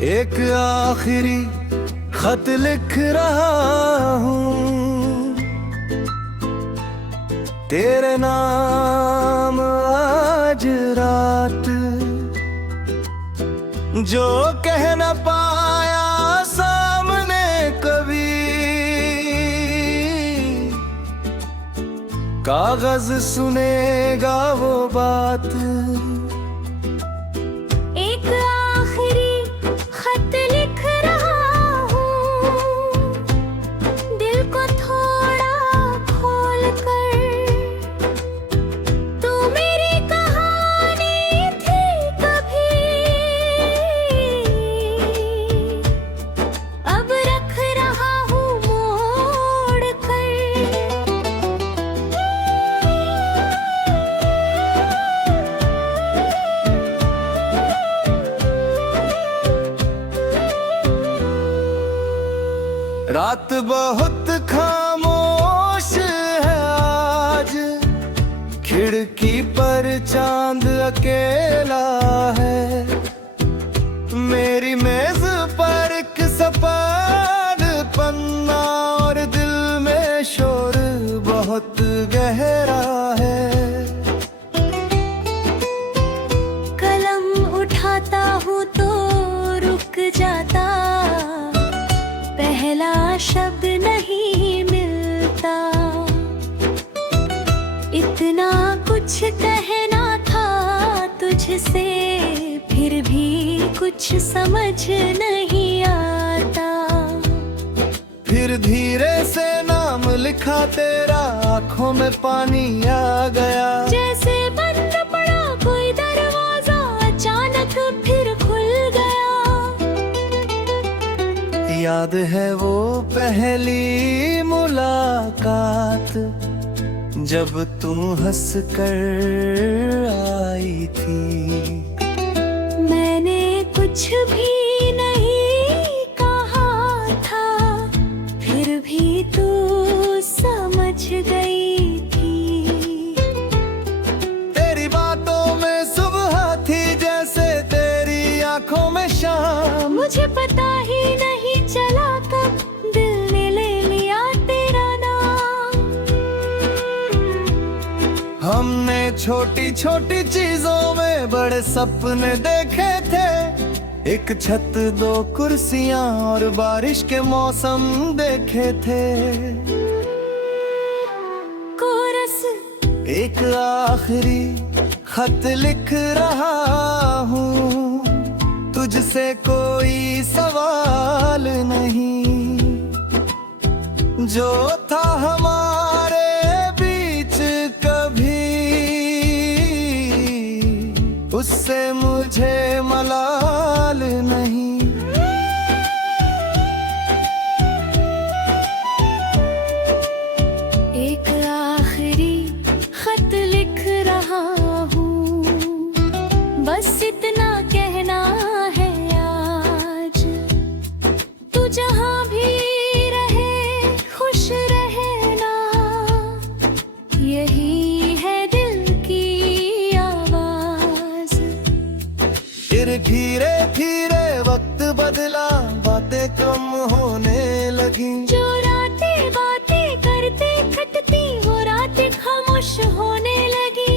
एक आखिरी खत लिख रहा हूँ तेरे नाम आज रात, जो कह न पाया सामने कभी, कागज सुनेगा वो बात। रात बहुत खामोश है आज, खिड़की पर चांद अकेला है। मेरी मेज पर एक सफेद पन्ना और दिल में शोर बहुत गहरा है। कलम उठाता हूँ तो रुक जाता, पहला शब्द नहीं मिलता। इतना कुछ कहना था तुझसे, फिर भी कुछ समझ नहीं आता। फिर धीरे से नाम लिखा तेरा, आंखों में पानी आ गया। जैसे बंद पड़ा कोई दरवाजा, अचानक फिर खुल गया। याद है वो पहली मुलाकात, जब तू हंस कर आई थी। मैंने कुछ भी नहीं कहा था, फिर भी तू समझ गई थी। तेरी बातों में सुबह थी जैसे तेरी आंखों में शाम। मुझे पता ही नहीं चला कब दिल ने ले लिया तेरा नाम। हमने छोटी छोटी चीजों में बड़े सपने देखे थे। एक छत, दो कुर्सियां और बारिश के मौसम देखे थे। कोरस एक आखिरी खत लिख रहा हूँ, तुझसे कोई सवाल नहीं। जो था हमारे बीच कभी, उससे मुझे मलाल नहीं। एक आखिरी खत लिख रहा हूँ, बस इतना कहना है आज। तू जहाँ भी रहे खुश रहना, यही है दिल की आवाज। फिर धीरे धीरे वक्त बदला, बातें कम होने लगी। जो रातें बातें करते कटती, वो रातें खामोश होने लगी।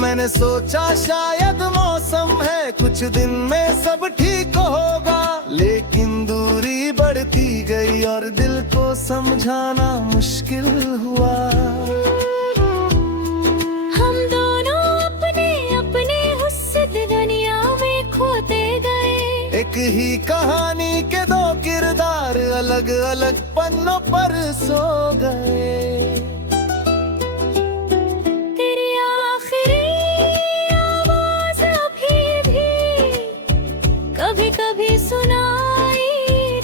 मैंने सोचा शायद मौसम है, कुछ दिन में सब ठीक होगा। लेकिन दूरी बढ़ती गई और दिल को समझाना मुश्किल हुआ। हम दोनों अपने अपने हुस्न दुनिया में खोते गए। एक ही कहानी के दो किरदार अलग अलग पन्नों पर सो गए। तेरी आखिरी आवाज अभी भी कभी कभी सुनाई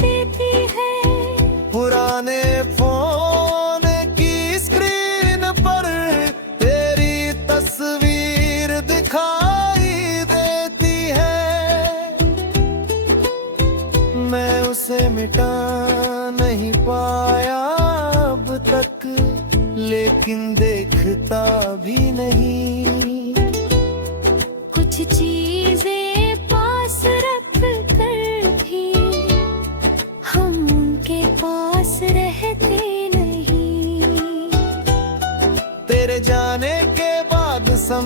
देती है। पुराने फोन की स्क्रीन पर तेरी तस्वीर दिखाई देती है। मैं उसे मिटा नहीं पाया अब तक, लेकिन देखता भी नहीं। कुछ चीजें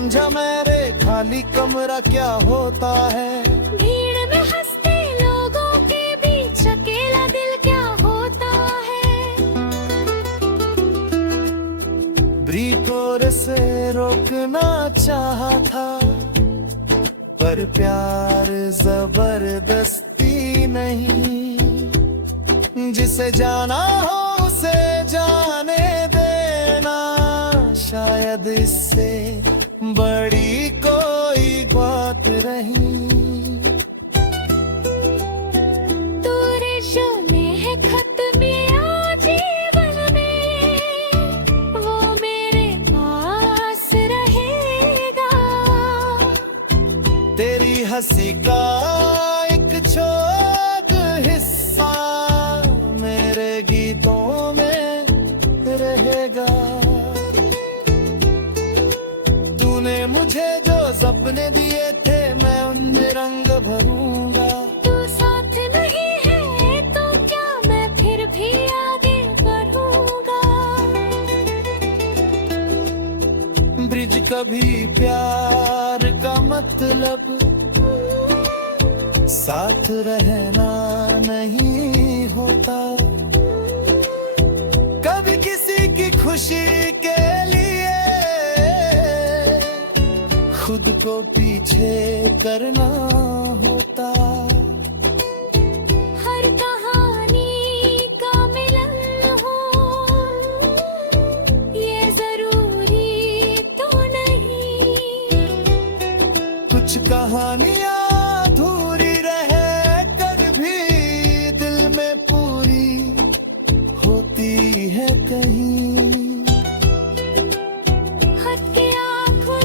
समझा मेरे खाली कमरा क्या होता है। भीड़ में हंसते लोगों के बीच अकेला दिल क्या होता है। ब्रीकोर से रोकना चाहा था, पर प्यार जबरदस्ती नहीं। जिसे जाना हो उसे जाने देना, शायद इससे बड़ी कोई बात नहीं। तूरे जो है खत मेरा जीवन में, वो मेरे पास रहेगा। तेरी हंसी का एक छोटा हिस्सा मेरे गीतों में रहेगा। तूने मुझे जो सपने दिए थे मैं उनमें रंग भरूंगा। तू साथ नहीं है तो क्या मैं फिर भी आगे बढ़ूंगा। ब्रिज कभी प्यार का मतलब साथ रहना नहीं होता। कभी किसी की खुशी के लिए खुद को पीछे करना होता। हर कहानी का मिलन हो ये जरूरी तो नहीं। कुछ कहानियां अधूरी रहे कर भी दिल में पूरी होती है कहीं। हद के आँखों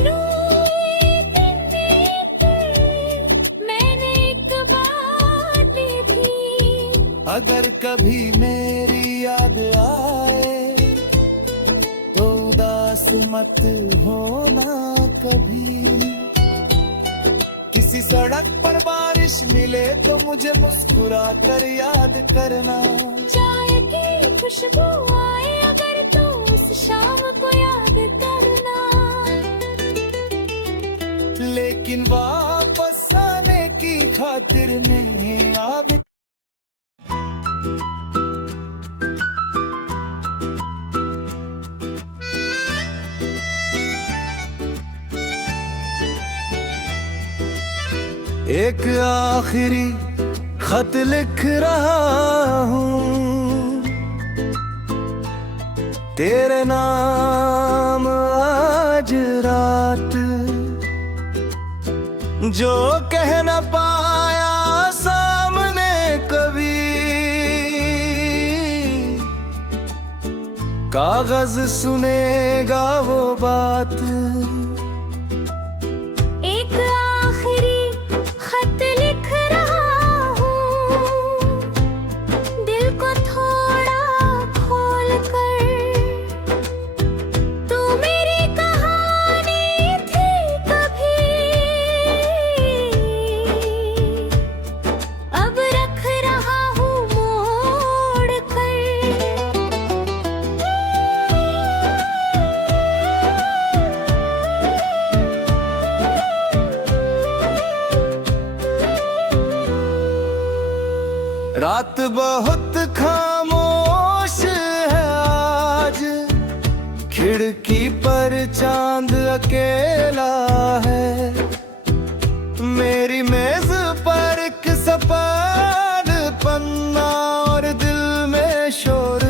मैंने एक बात ली थी। अगर कभी मेरी याद आए तो उदास मत होना कभी। किसी सड़क पर बारिश मिले तो मुझे मुस्कुरा कर याद करना। चाय की खुशबू आए अगर तो उस शाम को याद करना। लेकिन वापस आने की खातिर नहीं आवे। एक आखिरी खत लिख रहा हूँ तेरे नाम आज रात। जो कह न पाया सामने कभी, कागज सुनेगा वो बात। एक आखिरी खत लिख रहा हूँ दिल को थोड़ा खोल कर। तू मेरी कहानी थी कभी, अब रख रहा हूँ मोड़ कर। रात बहुत खामोश है आज, खिड़की पर चांद अकेला है। मेरी मेज पर एक सफेद पन्ना और दिल में शोर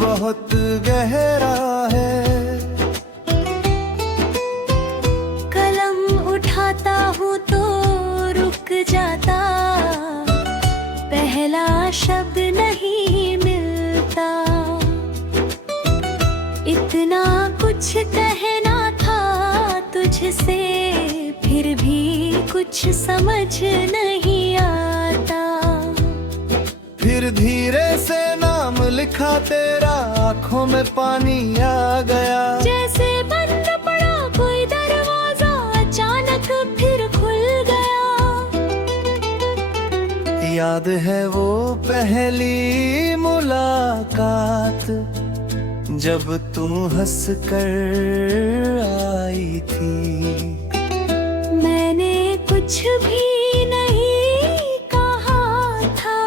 बहुत गहरा है। कलम उठाता हूँ तो रुक जाता, पहला शब्द नहीं मिलता। इतना कुछ कहना था तुझसे, फिर भी कुछ समझ नहीं आता। फिर धीरे से नाम लिखा तेरा, आंखों में पानी आ गया। जैसे बंद पड़ा कोई दरवाजा, अचानक फिर खुल गया। याद है वो पहली मुलाकात, जब तू हंस कर आई थी। कुछ भी नहीं कहा था,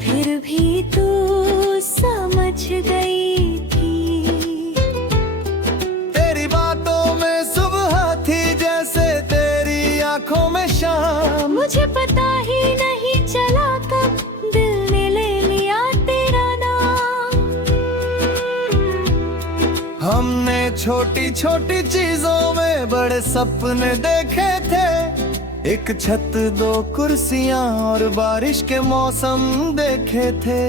फिर भी तू समझ गई थी। तेरी बातों में सुबह थी जैसे तेरी आंखों में शाम। मुझे पता ही नहीं चला कब दिल ने ले लिया तेरा नाम। हमने छोटी छोटी चीजों में बड़े सपने देखे थे, एक छत, दो कुर्सियां और बारिश के मौसम देखे थे।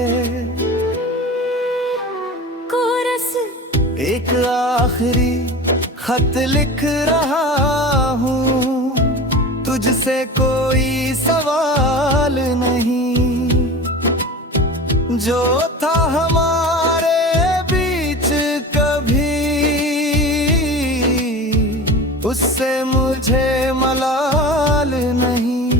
कोरस एक आखिरी खत लिख रहा हूँ, तुझसे कोई सवाल नहीं। जो था हमारे बीच कभी, उससे मुझे मलाल नहीं।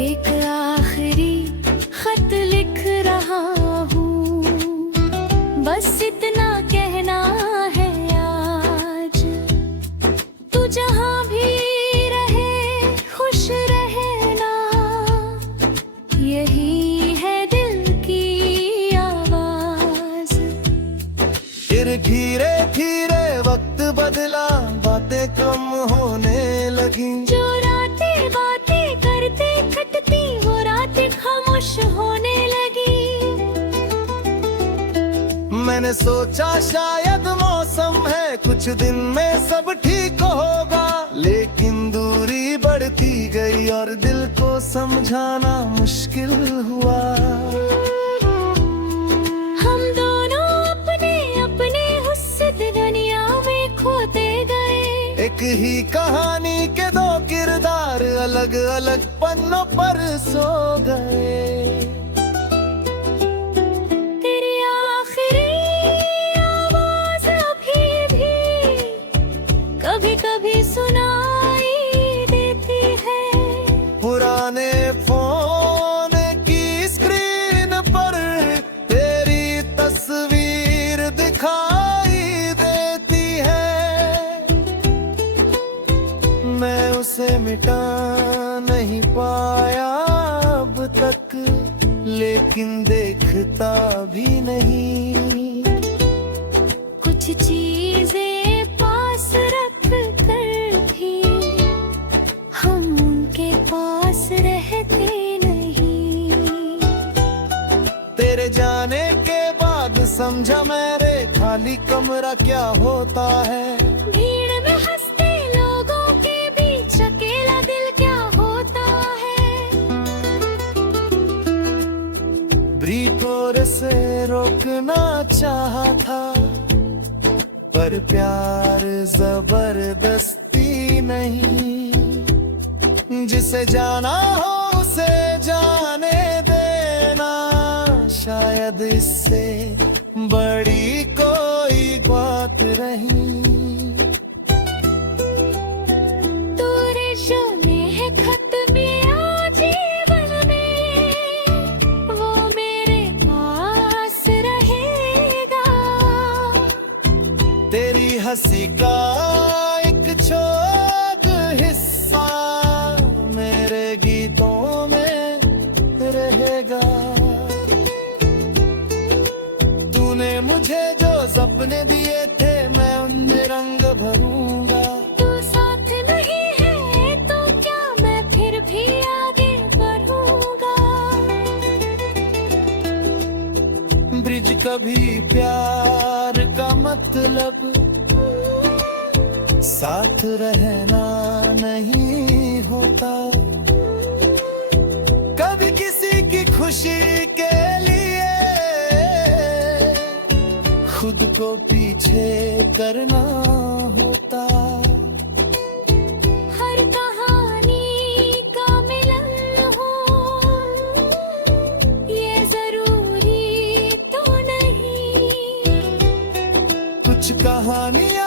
एक आखिरी खत लिख रहा हूँ, बस इतना कहना है आज। तू जहाँ भी रहे खुश रहना, यही है दिल की आवाज। फिर धीरे धीरे वक्त बदला, बातें कम होने लगी। जो रातें बातें करते कटती, वो रातें खामोश होने लगी। मैंने सोचा शायद मौसम है, कुछ दिन में सब ठीक होगा। लेकिन दूरी बढ़ती गई और दिल को समझाना मुश्किल हुआ। हम दोनों अपने अपने हुस्न दुनिया में खोते गए। एक ही कहानी के दो किरदार अलग अलग पन्नों पर सो गए। तेरी आखिरी आवाज अभी भी कभी कभी सुनाई देती है। पुराने फोन की स्क्रीन पर तेरी तस्वीर दिखाई देती है। मैं उसे मिटा नहीं पाया अब तक, लेकिन देखता भी नहीं। कुछ चीजें पास रख कर भी हम उनके पास रहते नहीं। तेरे जाने के बाद समझा मेरे खाली कमरा क्या होता है। भीड़ में हंसते लोगों के बीच अकेला दिल क्या होता है। ब्रीकोर से रोकना चाहा था, पर प्यार जबरदस्ती नहीं। जिसे जाना हो उसे जाने देना, शायद इससे बड़ी कोई बात नहीं। तूने जो ने खत मिया जीवन में, वो मेरे पास रहेगा। तेरी हंसी का एक छोट हिस्सा मेरे गीतों में रहेगा। तूने मुझे जो सपने दिए थे, मैं उनमें रंग भरूंगा। तू साथ नहीं है तो क्या, मैं फिर भी आगे बढ़ूंगा। ब्रिज कभी प्यार का मतलब साथ रहना नहीं होता। कभी किसी की खुशी के लिए खुद को पीछे करना होता। हर कहानी का मिलन हो, ये जरूरी तो नहीं। कुछ कहानियां